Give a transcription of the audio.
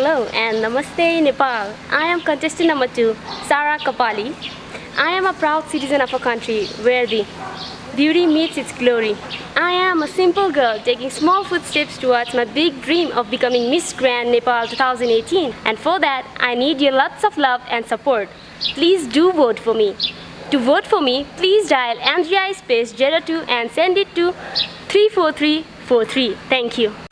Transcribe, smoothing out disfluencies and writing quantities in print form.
hello and namaste Nepal. I am contestant number 2, Sara Kapali. I am a proud citizen of a country where the beauty meets its glory. I am a simple girl taking small footsteps towards my big dream of becoming Miss Grand Nepal 2018. And for that, I need your lots of love and support. Please do vote for me. To vote for me, please dial MGI space 02 and send it to 34343. Thank you.